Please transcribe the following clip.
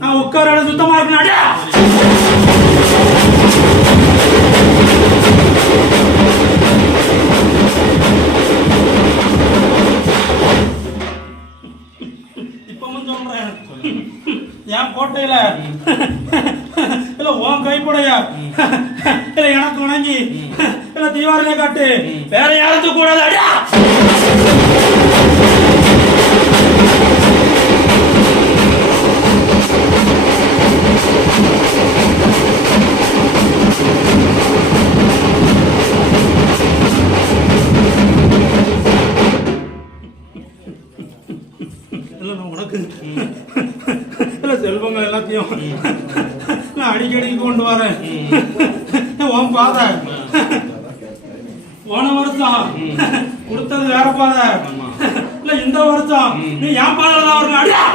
நான் உட்கார இடம் சுத்தமா இருக்கணும். இப்பவும் சொல்றேன், என் கோட்டையில இல்ல உன் கைப்படையா இல்ல எனக்கு உணங்கி இல்ல தீவாரங்க காட்டு வேற யாரும் கூடாது. அடியா உனக்கு செல்வங்க எல்லாத்தையும் நான் அடிக்கடி கொண்டு வரேன். உன் பாதை போன வருஷம் கொடுத்தது வேற பாதை இல்ல, இந்த வருஷம் நீ என் பாதை தான் வரணும்.